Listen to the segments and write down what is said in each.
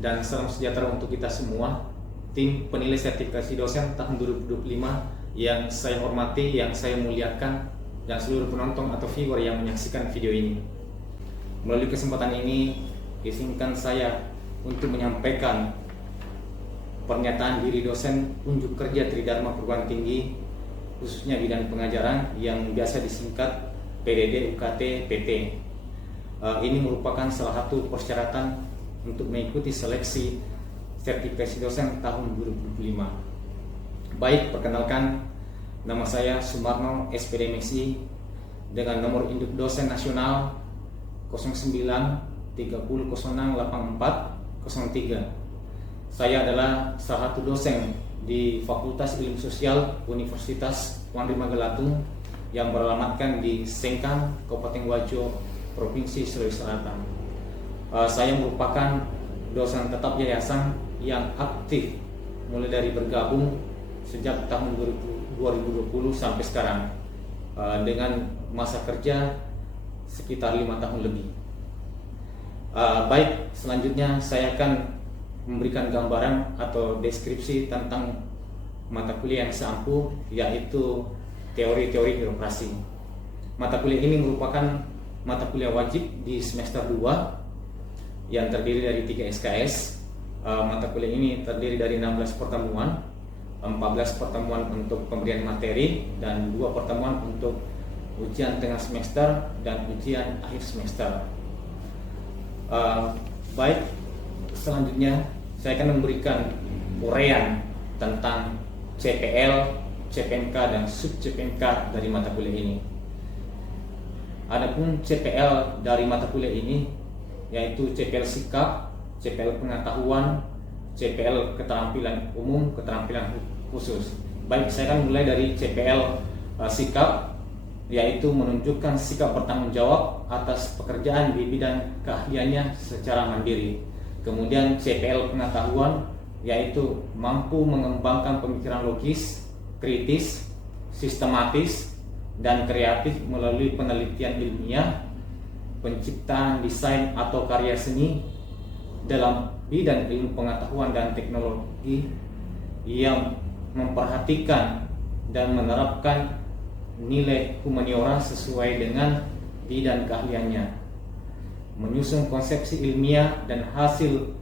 dan salam sejahtera untuk kita semua. Tim penilai sertifikasi dosen tahun 2025 yang saya hormati, yang saya muliakan, dan seluruh penonton atau viewer yang menyaksikan video ini. Melalui kesempatan ini, izinkan saya untuk menyampaikan pernyataan diri dosen unjuk kerja Tridharma Perguruan Tinggi, khususnya bidang pengajaran yang biasa disingkat PDD UKT PT. Ini merupakan salah satu persyaratan untuk mengikuti seleksi sertifikasi dosen tahun 2025. Baik, perkenalkan, nama saya Sumarno SPD MSI dengan nomor induk dosen nasional 09 30 06 84 03. Saya adalah salah satu dosen di Fakultas Ilmu Sosial Universitas Wandri Magalatung yang beralamatkan di Sengkang, Kabupaten Wajo, Provinsi Sulawesi Selatan. Saya merupakan dosen tetap yayasan yang aktif mulai dari bergabung sejak tahun 2020 sampai sekarang, dengan masa kerja sekitar 5 tahun lebih. Baik, selanjutnya saya akan memberikan gambaran atau deskripsi tentang mata kuliah yang saya ampuh, yaitu teori-teori birokrasi. Mata kuliah ini merupakan mata kuliah wajib di semester 2 yang terdiri dari 3 SKS. Mata kuliah ini terdiri dari 16 pertemuan, 14 pertemuan untuk pemberian materi, dan 2 pertemuan untuk ujian tengah semester dan ujian akhir semester. Baik, selanjutnya saya akan memberikan uraian tentang CPL, CPMK, dan sub CPMK dari mata kuliah ini. Adapun CPL dari mata kuliah ini yaitu CPL sikap, CPL pengetahuan, CPL keterampilan umum, keterampilan khusus. Baik, saya akan mulai dari CPL sikap, yaitu menunjukkan sikap bertanggung jawab atas pekerjaan di bidang keahliannya secara mandiri. Kemudian CPL pengetahuan, yaitu mampu mengembangkan pemikiran logis, kritis, sistematis, dan kreatif melalui penelitian ilmiah, penciptaan desain atau karya seni dalam bidang ilmu pengetahuan dan teknologi yang memperhatikan dan menerapkan nilai humaniora sesuai dengan bidang keahliannya, menyusun konsepsi ilmiah dan hasil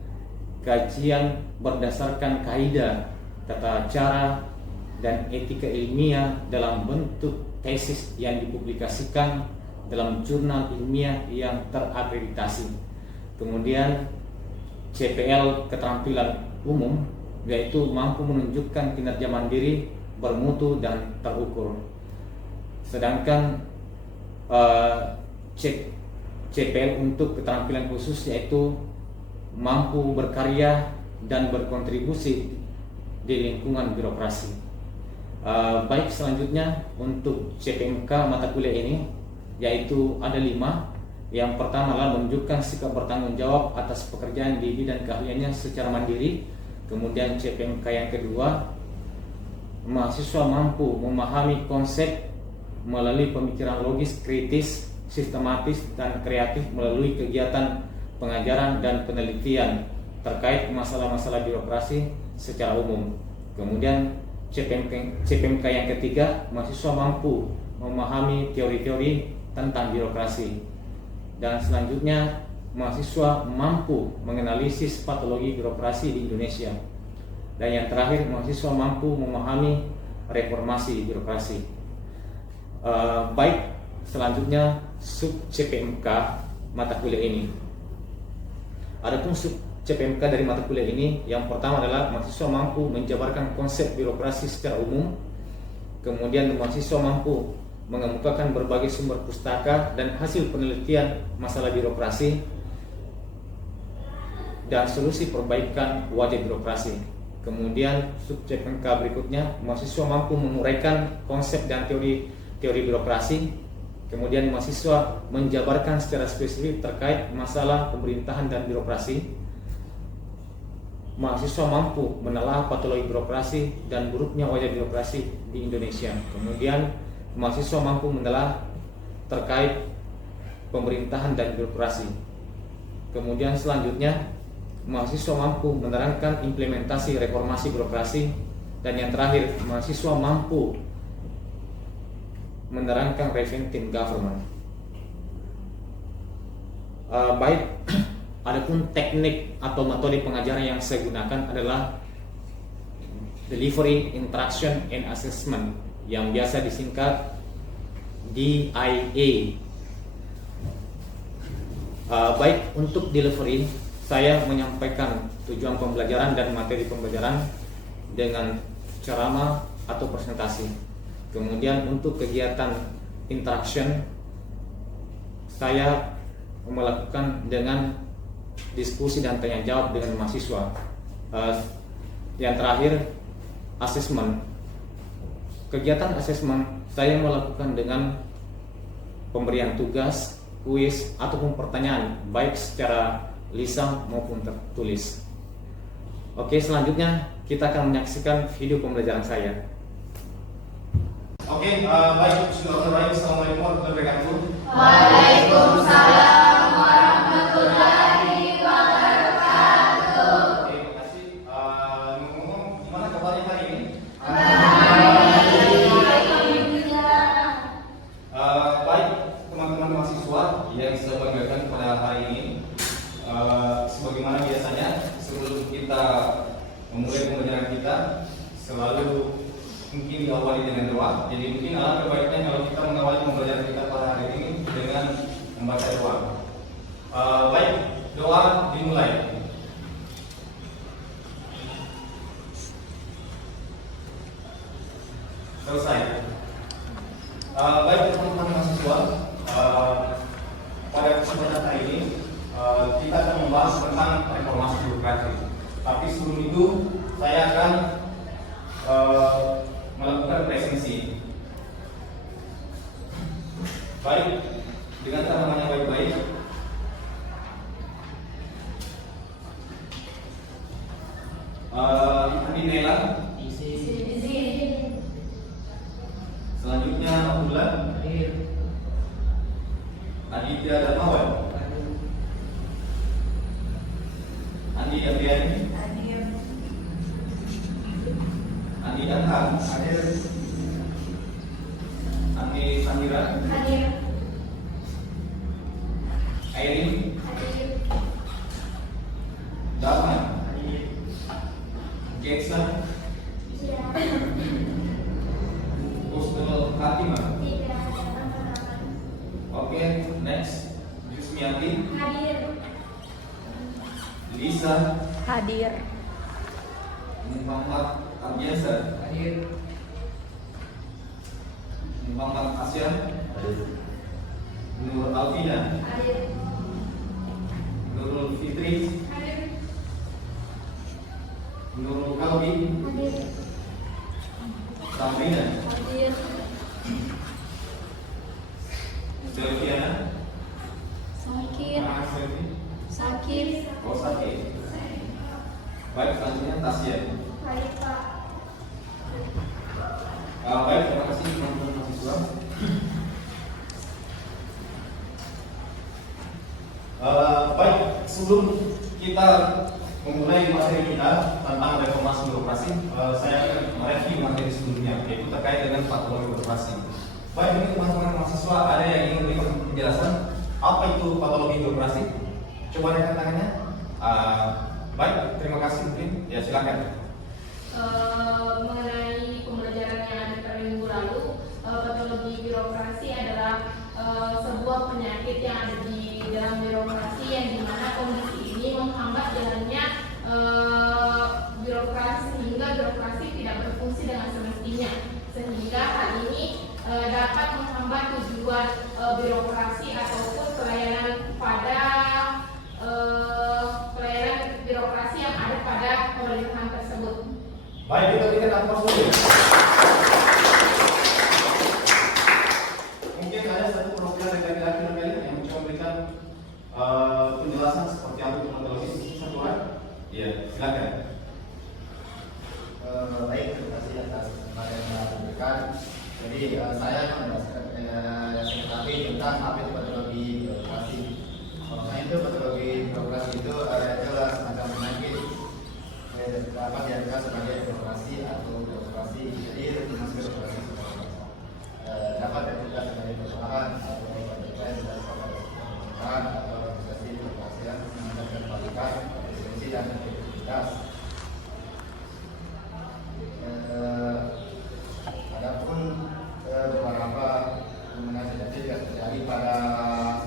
kajian berdasarkan kaidah, tata cara, dan etika ilmiah dalam bentuk tesis yang dipublikasikan dalam jurnal ilmiah yang terakreditasi. Kemudian CPL keterampilan umum, yaitu mampu menunjukkan kinerja mandiri, bermutu, dan terukur. Sedangkan CPL untuk keterampilan khusus yaitu mampu berkarya dan berkontribusi di lingkungan birokrasi. Baik, selanjutnya untuk CPMK mata kuliah ini yaitu ada 5. Yang pertama adalah menunjukkan sikap bertanggung jawab atas pekerjaan di bidang keahliannya secara mandiri. Kemudian CPMK yang kedua, mahasiswa mampu memahami konsep melalui pemikiran logis, kritis, sistematis, dan kreatif melalui kegiatan pengajaran dan penelitian terkait masalah-masalah birokrasi secara umum. Kemudian CPMK yang ketiga, mahasiswa mampu memahami teori-teori tentang birokrasi. Dan selanjutnya, mahasiswa mampu menganalisis patologi birokrasi di Indonesia. Dan yang terakhir, mahasiswa mampu memahami reformasi birokrasi. Baik, selanjutnya sub CPMK mata kuliah ini. Adapun sub CPMK dari mata kuliah ini, yang pertama adalah mahasiswa mampu menjabarkan konsep birokrasi secara umum. Kemudian mahasiswa mampu mengemukakan berbagai sumber pustaka dan hasil penelitian masalah birokrasi dan solusi perbaikan wajah birokrasi. Kemudian sub CPMK berikutnya, mahasiswa mampu menguraikan konsep dan teori birokrasi. Kemudian mahasiswa menjabarkan secara spesifik terkait masalah pemerintahan dan birokrasi. Mahasiswa mampu menelaah patologi birokrasi dan buruknya wajah birokrasi di Indonesia. Kemudian mahasiswa mampu menelaah terkait pemerintahan dan birokrasi. Kemudian selanjutnya mahasiswa mampu menerangkan implementasi reformasi birokrasi, dan yang terakhir, mahasiswa mampu menerangkan preventive government. Baik, adapun teknik atau metode pengajaran yang saya gunakan adalah Delivery, Interaction, and Assessment, yang biasa disingkat DIA. Baik, untuk delivery, saya menyampaikan tujuan pembelajaran dan materi pembelajaran dengan ceramah atau presentasi. Kemudian untuk kegiatan interaction, saya melakukan dengan diskusi dan tanya jawab dengan mahasiswa. Yang terakhir, assessment. Kegiatan assessment saya melakukan dengan pemberian tugas, kuis, ataupun pertanyaan, baik secara lisan maupun tertulis. Oke, selanjutnya kita akan menyaksikan video pembelajaran saya. Oke, baik, Bismillahirrahmanirrahim. Assalamualaikum warahmatullahi wabarakatuh. Waalaikumsalam warahmatullahi wabarakatuh. Oke, terima kasih. Ngomong-ngomong, gimana kabarnya hari ini? Baik, teman-teman mahasiswa yang sedang mendengarkan pada hari ini, sebagaimana biasanya sebelum kita memulai pembelajaran kita, selalu mungkin diawali dengan doa. Jadi mungkin alangkah baiknya kalau kita mengawali pembelajaran kita pada hari ini dengan membaca doa. Baik, doa dimulai. Selesai. Baik, teman-teman mahasiswa, pada kesempatan hari ini kita akan membahas tentang reformasi birokrasi. Tapi sebelum itu saya akan melakukan presensi. Baik, dengan tanaman yang baik-baik. Andi Nela. Selanjutnya Abdullah. Aditya Darmawan. Andi Apriani. Andi Anhar. Andi Samira. Airin. Darman. Getsa. Ustul Fatimah. Oke, next. Yusmiati. Lisa. Hadir. Muhammad Ardiansa. Muhammad Asyan. Nur Alfina. Nurul Fitri. Nurul Kalbi. Sabrina. Selviana. Sakit. Oh, sakit. Baik, selanjutnya Tasya. Baik, terima kasih teman-teman mahasiswa. Baik, sebelum kita memulai materi kita tentang reformasi birokrasi, saya akan mereview materi sebelumnya, yaitu terkait dengan patologi birokrasi. Baik, ini teman-teman mahasiswa, ada yang ingin memberikan penjelasan apa itu patologi birokrasi? Coba lihat tangannya. Baik, terima kasih, mungkin ya silakan. Mengenai pembelajaran yang ada pada minggu lalu, patologi birokrasi adalah sebuah penyakit yang ada di dalam birokrasi, yang dimana kondisi ini menghambat jalannya birokrasi, sehingga birokrasi tidak berfungsi dengan semestinya, sehingga hal ini dapat menghambat tujuan birokrasi ataupun pelayanan pada pelayanan birokrasi yang ada pada pemerintahan tersebut. Baik, kita berikan aplaus dulu. Mungkin ada satu perwakilan dari laki-laki yang mencoba memberikan penjelasan seperti apa itu patologi. Satu orang? Iya, silakan. Baik, terima kasih atas kesempatan yang telah diberikan. Jadi saya akan menjelaskan tentang apa itu patologi birokrasi. Itu patologi birokrasi itu adalah semacam akuntabilitas. Adapun beberapa penggunaan negatif yang terjadi pada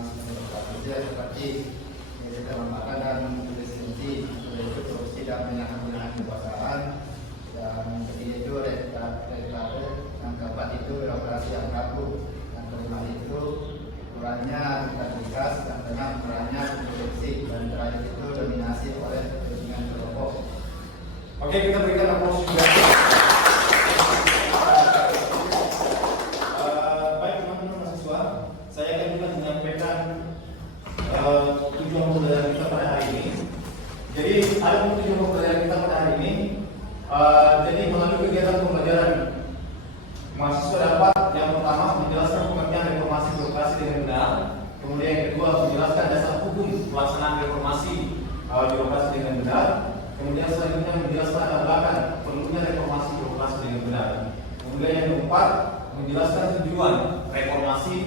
sistem seperti kelembagaan dan efisiensi, yaitu korupsi dan penyalahgunaan kekuasaan, dan ketiga itu reklame, yang keempat itu birokrasi yang kaku, yang kelima itu kurangnya akuntabilitas, yang keenam kurangnya kompetensi, dan terakhir itu dominasi oleh kepentingan kelompok. Oke, kita berikan aplaus juga. Baik teman-teman mahasiswa, saya akan juga menyampaikan tujuan pembelajaran kita pada hari ini. Jadi ada tujuan pembelajaran kita pada hari ini. Jadi melalui kegiatan pembelajaran, mahasiswa dapat yang pertama menjelaskan pengertian reformasi birokrasi dengan benar. Kemudian yang kedua menjelaskan dasar hukum pelaksanaan reformasi birokrasi dengan benar. Kemudian selanjutnya menjelaskan latar belakang perlunya reformasi birokrasi dengan benar. Kemudian yang keempat menjelaskan tujuan reformasi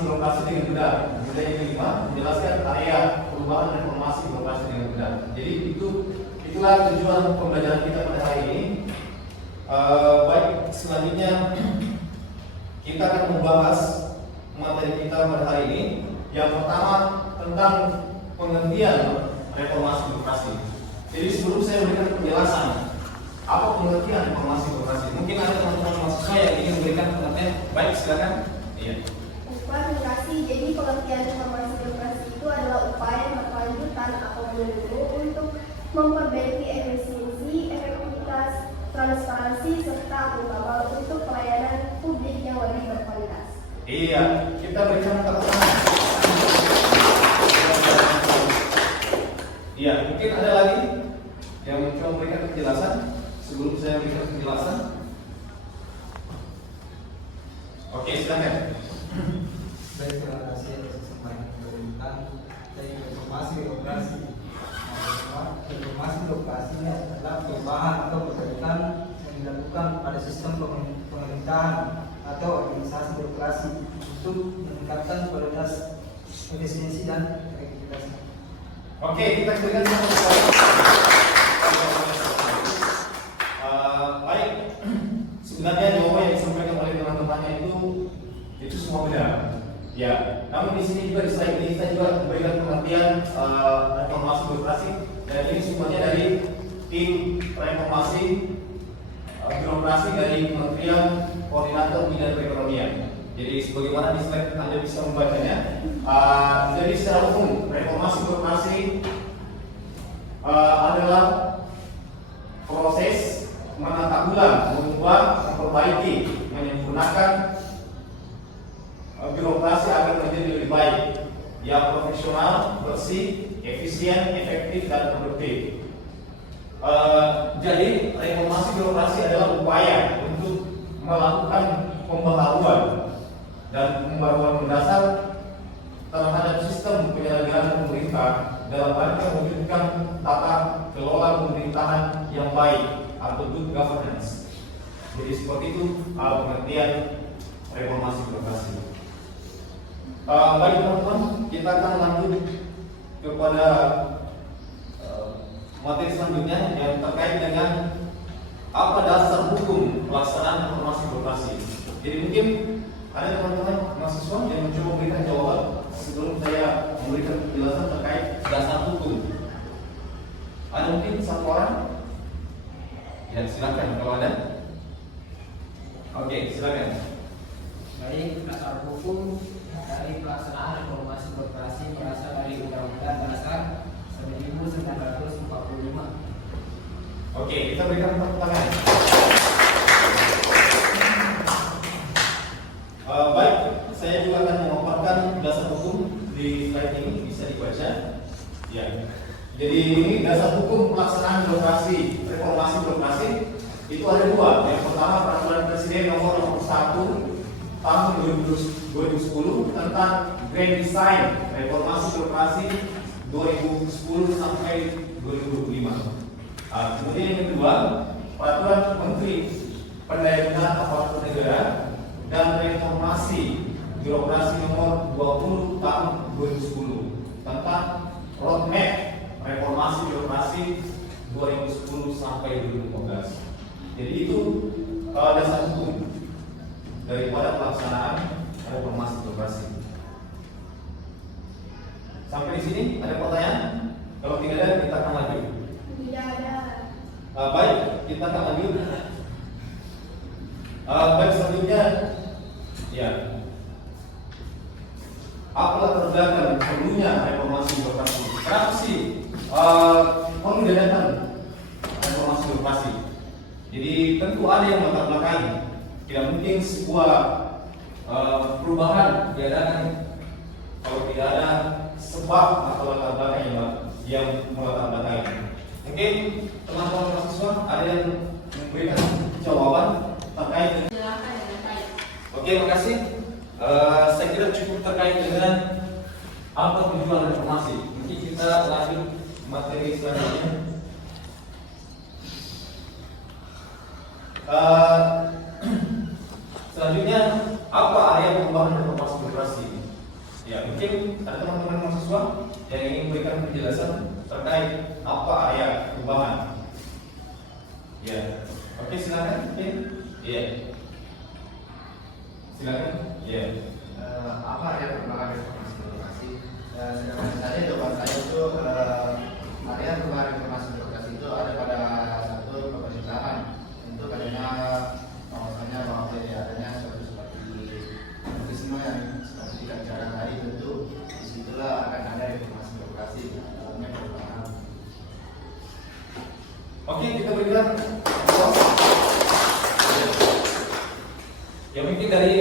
birokrasi dengan benar. Kemudian yang kelima menjelaskan area perubahan reformasi birokrasi dengan benar. Jadi itulah tujuan pembelajaran kita pada hari ini. Baik, selanjutnya kita akan membahas materi kita pada hari ini. Yang pertama tentang pengertian reformasi birokrasi. Jadi sebelum saya memberikan penjelasan apa pengertian reformasi birokrasi, mungkin ada teman-teman mahasiswa yang ingin memberikan pengertian. Baik, silakan. Iya. Upaya birokrasi. Jadi pengertian reformasi birokrasi itu adalah upaya berkelanjutan atau menyeluruh untuk memperbaiki efisiensi, efektivitas, transparansi, serta akuntabel untuk pelayanan publik yang lebih berkualitas. Iya, kita berikan tepuk tangan. Iya, mungkin ada lagi yang mencoba memberikan penjelasan sebelum saya berikan penjelasan. Oke, silakan. Baik, terima kasih atas kesempatan pemerintahan dari reformasi birokrasi. Reformasi birokrasi adalah perubahan atau perbaikan yang dilakukan pada sistem pemerintahan atau organisasi birokrasi untuk meningkatkan kualitas, efisiensi, dan efektivitas. Oke, kita berikan tepuk tangan. Baik, sebenarnya jawaban yang disampaikan oleh teman-temannya itu semua benar. Ya, namun di sini juga di slide ini kita juga memberikan pengertian reformasi birokrasi, dan ini semuanya dari tim reformasi birokrasi dari Kementerian Koordinator Bidang Perekonomian. Jadi sebagaimana di slide Anda bisa membacanya. Jadi secara umum reformasi birokrasi adalah proses menata ulang, mengubah, memperbaiki, menyempurnakan birokrasi agar menjadi lebih baik, yang profesional, bersih, efisien, efektif, dan produktif. Jadi reformasi birokrasi adalah upaya untuk melakukan pembaharuan dan pembaharuan mendasar terhadap sistem penyelenggaraan pemerintah dalam rangka mewujudkan tata kelola pemerintahan yang baik atau good governance. Jadi seperti itu pengertian reformasi birokrasi. Baik teman-teman, kita akan lanjut kepada materi selanjutnya yang terkait dengan apa dasar hukum pelaksanaan reformasi birokrasi. Jadi mungkin ada teman-teman mahasiswa yang mencoba memberikan jawaban sebelum saya memberikan penjelasan terkait dasar hukum. Ada mungkin satu orang? Ya, silakan kalau ada. Oke, silakan. Baik, dasar hukum dari pelaksanaan reformasi birokrasi berasal dari Undang-Undang Dasar 1945. Oke, kita berikan tepuk tangan. Baik, saya juga akan memaparkan dasar hukum di slide ini, bisa dibaca. Ya. Jadi ini dasar hukum pelaksanaan birokrasi, reformasi birokrasi itu ada dua. Yang pertama Peraturan Presiden Nomor 1 Tahun 2010 tentang Grand Design Reformasi Birokrasi 2010 sampai 2025. Kemudian yang kedua Peraturan Menteri Pendaya-gunaan Aparatur Negara dan Reformasi Birokrasi Nomor 20 Tahun 2010 tentang Roadmap Reformasi 2015. Jadi itu dasar hukum daripada pelaksanaan reformasi birokrasi. Sampai di sini ada pertanyaan? Kalau tidak ada, kita akan lanjut. Tidak ada. Baik, kita akan lanjut. Baik, selanjutnya, ya, apa terbelakang perlunya reformasi birokrasi? Kenapa sih perlu diadakan reformasi birokrasi? Jadi tentu ada yang melatar belakangi. Tidak mungkin sebuah perubahan diadakan kalau tidak ada sebab atau latar belakang yang melatar belakangi. Mungkin teman-teman mahasiswa ada yang memberikan jawaban terkait dengan. Jelaskan dengan baik. Oke, makasih. Saya kira cukup terkait dengan apa tujuan reformasi. Mungkin kita lanjut materi selanjutnya. Selanjutnya, apa area perubahan reformasi birokrasi? Ya, mungkin ada teman-teman mahasiswa yang ingin memberikan penjelasan terkait apa area perubahan. Ya, oke, silakan. Oke, iya. Silakan. Iya. Apa area perubahan reformasi birokrasi? Sedangkan saya jawaban saya itu area perubahan reformasi birokrasi itu ada pada satu pemerintahan untuk adanya bahwasanya bahwa adanya suatu seperti mekanisme yang seperti tidak bicara tadi, tentu disitulah akan ada reformasi birokrasi dalamnya perubahan. Oke, kita berikan. Ya, mungkin dari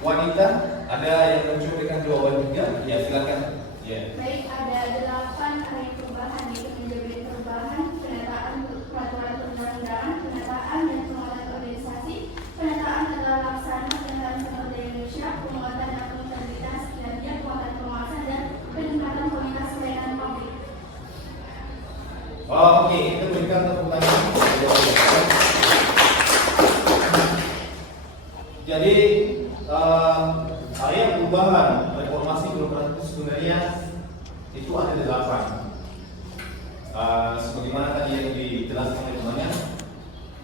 wanita ada yang mencoba berikan jawaban juga. Ya, silakan. Ya. Baik, ada 8 area perubahan, yaitu menjadi perubahan, penataan peraturan perundang-undangan, penataan dan penguatan organisasi, penataan tata laksana penataan sumber daya Indonesia, penguatan akuntabilitas kinerja, penguatan pengawasan dan peningkatan kualitas pelayanan publik. Oke, kita berikan tepuk tangan. Jadi area perubahan reformasi birokrasi itu sebenarnya itu ada 8. Sebagaimana tadi yang dijelaskan oleh temannya,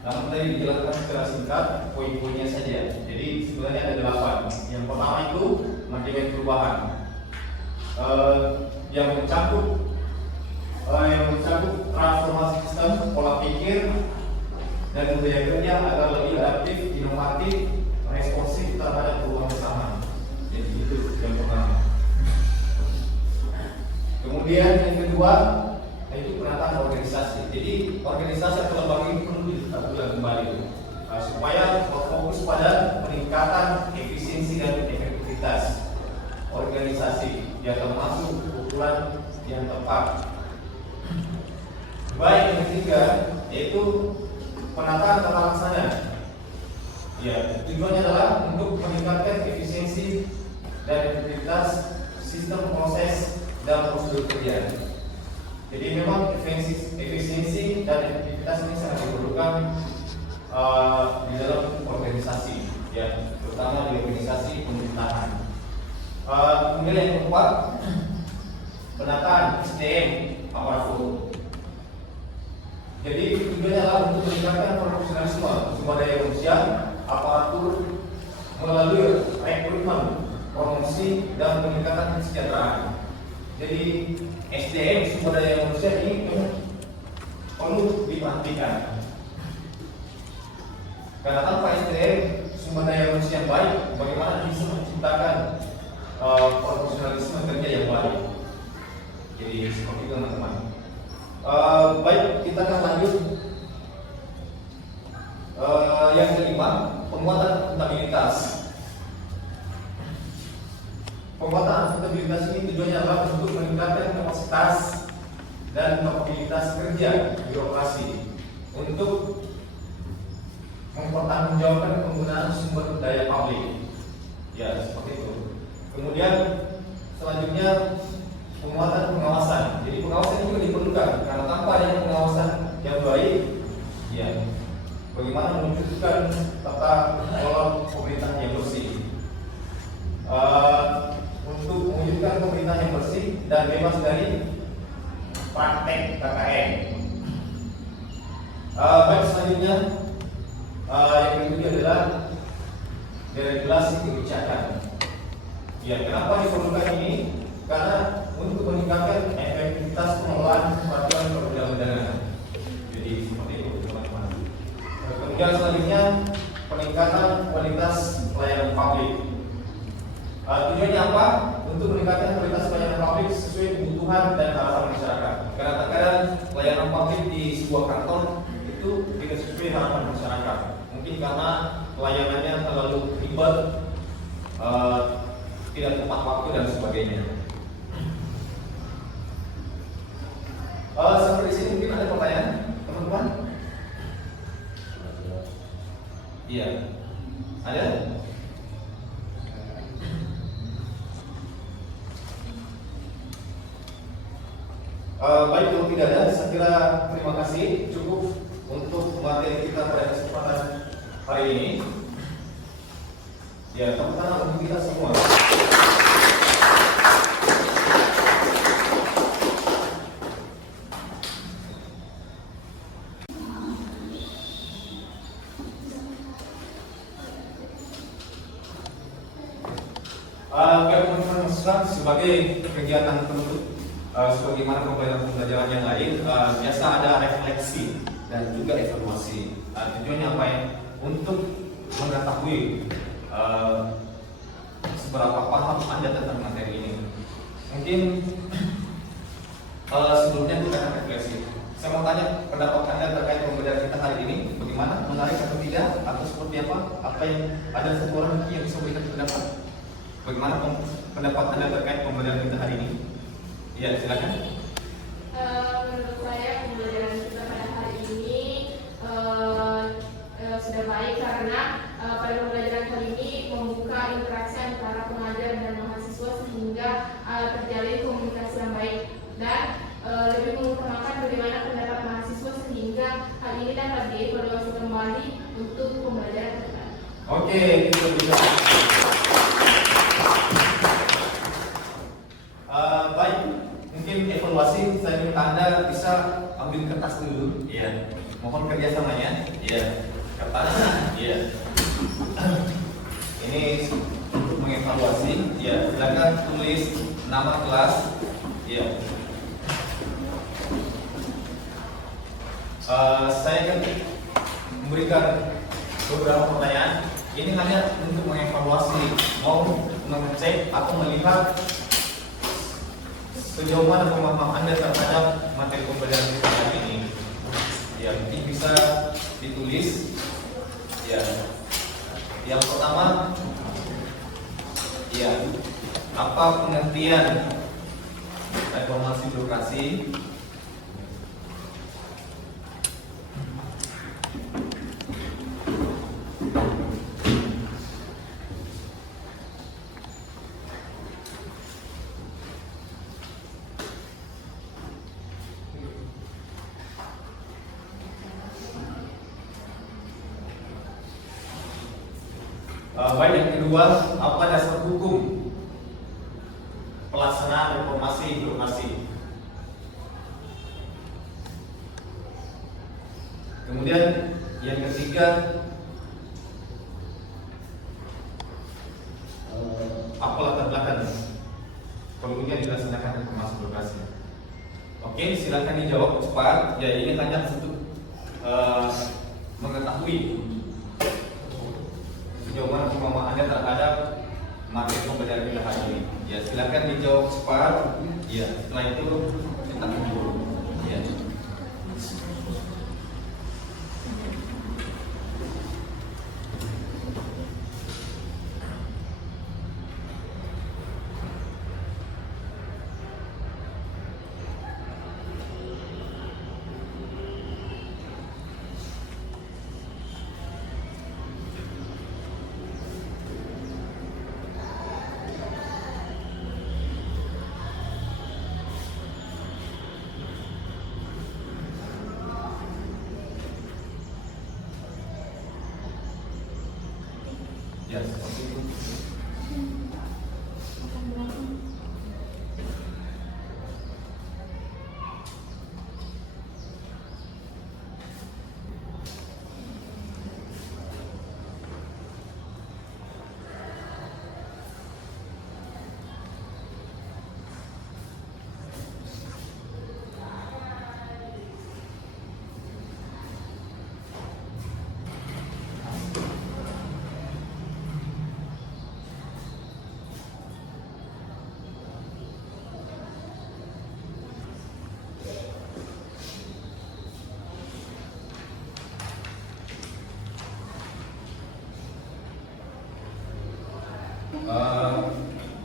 namun tadi dijelaskan secara singkat poin-poinnya saja. Jadi sebenarnya ada 8. Yang pertama itu manajemen perubahan yang mencakup transformasi sistem, pola pikir dan budaya kerja agar lebih adaptif, inovatif, responsif terhadap perubahan zaman. Jadi itu yang pertama. Kemudian yang kedua itu penataan organisasi. Jadi organisasi atau lembaga ini perlu ditetapkan kembali supaya berfokus pada peningkatan efisiensi dan efektivitas organisasi yang termasuk ukuran yang tepat. Baik, yang ketiga yaitu penataan tata laksana. Ya, tujuannya adalah untuk meningkatkan efisiensi dan efektivitas sistem proses dan prosedur kerja. Jadi memang efisiensi dan efektivitas ini sangat diperlukan di dalam organisasi, ya, terutama di organisasi pemerintahan. Kemudian yang keempat, penataan SDM aparatur. Jadi tujuannya adalah untuk meningkatkan profesionalisme sumber daya manusia aparatur melalui rekrutmen, promosi dan peningkatan kesejahteraan. Jadi SDM sumber daya manusia ini perlu diperhatikan. Karena tanpa SDM sumber daya manusia yang baik, bagaimana bisa menciptakan profesionalisme kerja yang baik. Jadi seperti itu teman-teman. Baik, kita akan lanjut. Yang kelima, penguatan akuntabilitas. Penguatan akuntabilitas ini tujuannya adalah untuk meningkatkan kapasitas dan kapabilitas kerja birokrasi untuk mempertanggungjawabkan penggunaan sumber daya publik. Ya, seperti itu. Kemudian selanjutnya penguatan pengawasan. Jadi pengawasan ini juga diperlukan karena tanpa adanya pengawasan yang baik, ya, bagaimana mewujudkan tata kelola pemerintahan yang bersih. Untuk mewujudkan pemerintahan yang bersih dan bebas dari praktek KKN. Baik, selanjutnya yang kedua adalah deregulasi kebijakan. Ya, kenapa diperlukan ini? Karena untuk meningkatkan efektivitas pengelolaan peraturan perundang-undangan. Jadi seperti itu teman-teman. Kemudian selanjutnya peningkatan kualitas pelayanan publik. Tujuannya apa? Untuk meningkatkan kualitas pelayanan publik sesuai kebutuhan dan harapan masyarakat. Karena terkadang pelayanan publik di sebuah kantor itu tidak sesuai harapan masyarakat. Mungkin karena pelayanannya terlalu ribet, tidak tepat waktu dan sebagainya. Sampai di sini mungkin ada pertanyaan, teman-teman? Iya, ada? Baik, kalau tidak ada, saya kira terima kasih, cukup untuk materi kita pada kesempatan hari ini. Ya, tepuk tangan untuk kita semua. Teman-teman mahasiswa, sebagai kegiatan penutup, sebagaimana pembelajaran yang lain, biasa ada refleksi dan juga evaluasi. Tujuannya apa ya? Untuk mengetahui seberapa paham Anda tentang materi ini. Mungkin sebelumnya kita akan refleksi. Saya mau tanya pendapat Anda terkait pembelajaran kita hari ini, bagaimana, menarik atau tidak, atau seperti apa? Apa yang ada satu orang yang bisa berikan pendapat? Bagaimana pendapat Anda terkait pembelajaran kita hari ini? Ya, silakan. Menurut saya pembelajaran kita pada hari ini sudah baik karena pada pembelajaran kali ini membuka interaksi antara pengajar dan mahasiswa sehingga terjalin komunikasi yang baik dan lebih mengutamakan bagaimana pendapat mahasiswa sehingga hal ini dapat dievaluasi kembali untuk pembelajaran ke depan. Oke, itu bisa. Baik, mungkin evaluasi saya minta Anda bisa ambil kertas dulu. Iya. Mohon kerjasamanya. Iya. Kertas. Iya. Ini untuk mengevaluasi. Iya. Silakan tulis nama kelas. Iya. Saya akan memberikan beberapa pertanyaan. Ini hanya untuk mengevaluasi, mau mengecek atau melihat sejauh mana pemahaman Anda terhadap materi pembelajaran kita hari ini. Ya, mungkin bisa ditulis. Ya, yang pertama, ya, apa pengertian reformasi birokrasi? Baik, yang kedua, apa dasar hukum pelaksanaan reformasi birokrasi? Kemudian yang ketiga, apa latar belakang perlunya dilaksanakan reformasi birokrasi? Oke, silakan dijawab cepat. Ya, ini hanya untuk mengetahui sejauh mana pemahaman Anda terhadap materi pembelajaran kita hari ini. Ya, silakan dijawab cepat. Ya, setelah itu kita tunggu. Ya.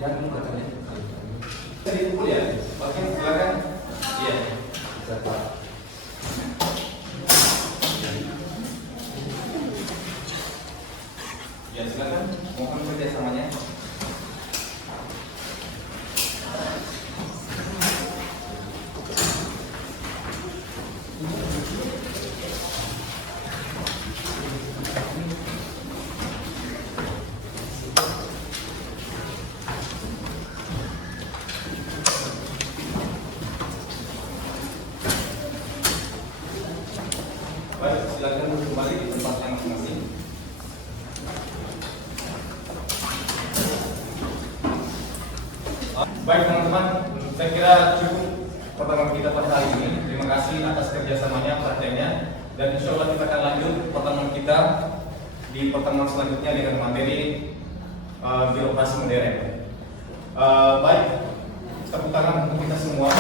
dan katanya berkali-kali. Jadi dipukul ya. Oke, silakan. Iya. Bisa Pak. Ya, silakan. Mohon kerjasamanya. Baik, silakan kembali di tempatnya masing-masing. Baik teman-teman, saya kira cukup pertemuan kita pada hari ini. Terima kasih atas kerjasamanya, perhatiannya, dan insya Allah kita akan lanjut pertemuan kita di pertemuan selanjutnya dengan materi birokrasi modern. Baik, tepuk tangan untuk kita semua.